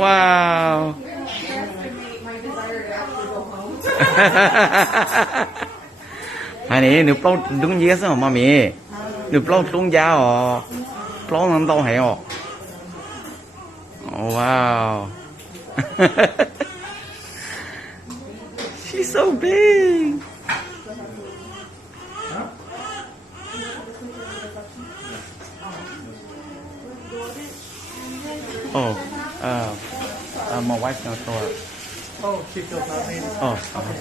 Wow. My desire to actually go home. Honey, nếu plong đúng gì sao mà mẹ? Nếu plong tung giá à? Plong nó đâu hay à? Wow. She's so big. Oh, my wife's gonna throw it. Oh, she feels nothing. Oh, okay.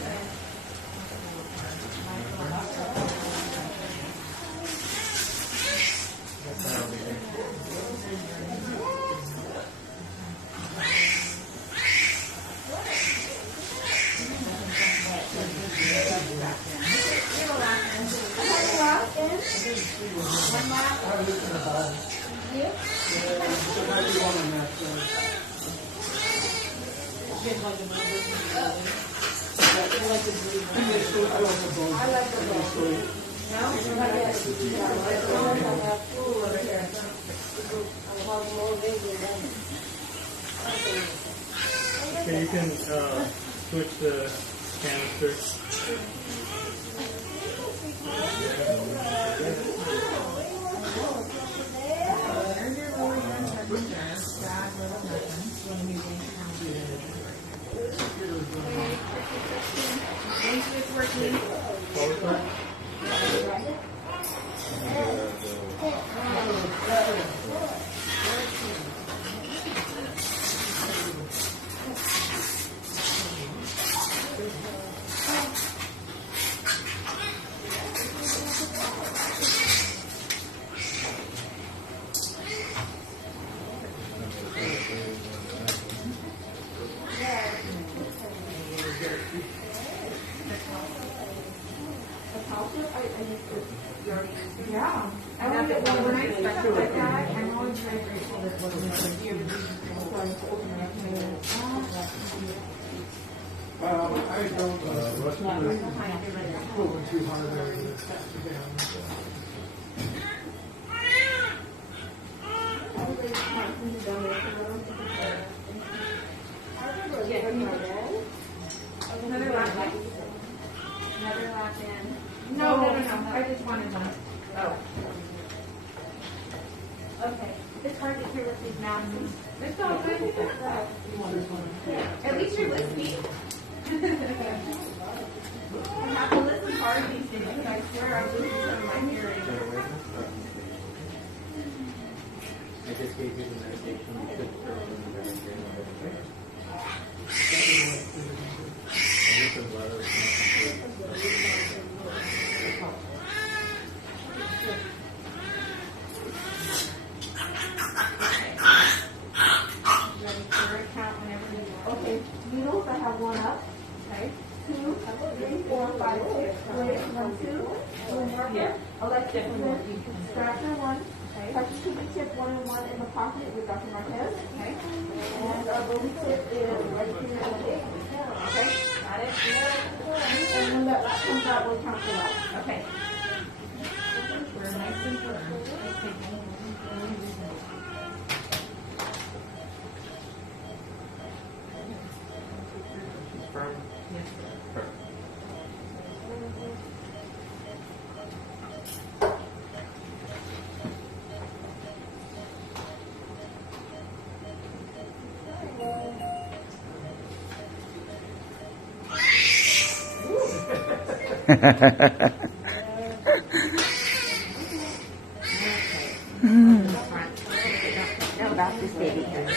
Okay, you can switch the canister. Yeah. I love it when I stuff like that. I'm always very grateful that it wasn't you. I don't, over 200 there. Another lap in. Another lap in. No. I just wanted one. Oh. Okay. It's hard to hear with these mountains. It's all good. At least you're listening. I have to listen hard these days because I swear I'm losing some of my hearing. I just gave you the medication you took for the migraine. And some blood or something. Ready for a count whenever you want. Okay. Needles, I have one up. Okay. 2, 3, 4, 5, 6. Wait, 1, 2. Yeah. Electric extractor 1. Okay. Pressure tube tip 1 and 1 in the pocket with Dr. Marquez. Okay. And our bony tip is right here in the hip. Okay. Got it. And when that lap comes out, we'll count the lap. Okay. We're nice and firm. Firm? Yes. Firm. No, that's just baby hair.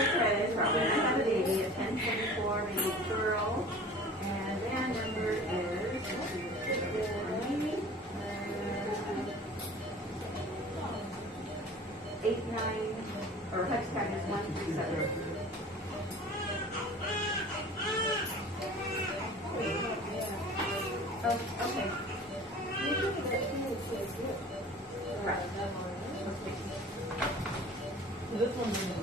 Okay, Robin, I have a baby, a 1024 baby girl, and band number is 89, or hashtag is 137. Oh, okay. Right. This one's in the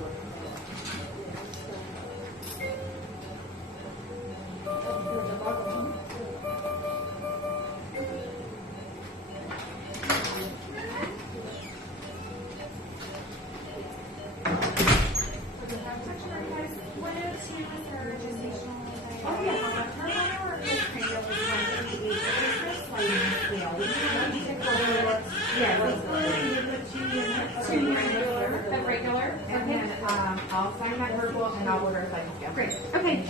I'll sign that verbal and I'll order a cycle scale. Great. Okay.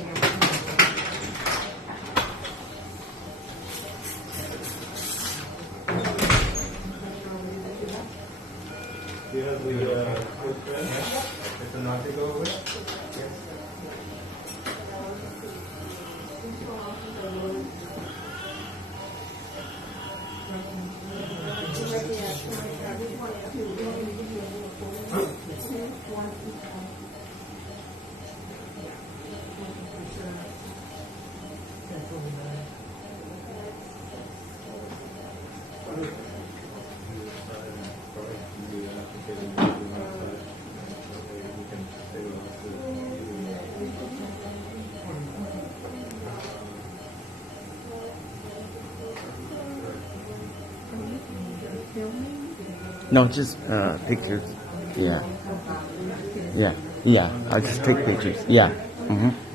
Do you have the quick pen? It's an article over it? Yes. No, just pictures. Yeah. Yeah. Yeah. I'll just take pictures. Yeah. Mm-hmm.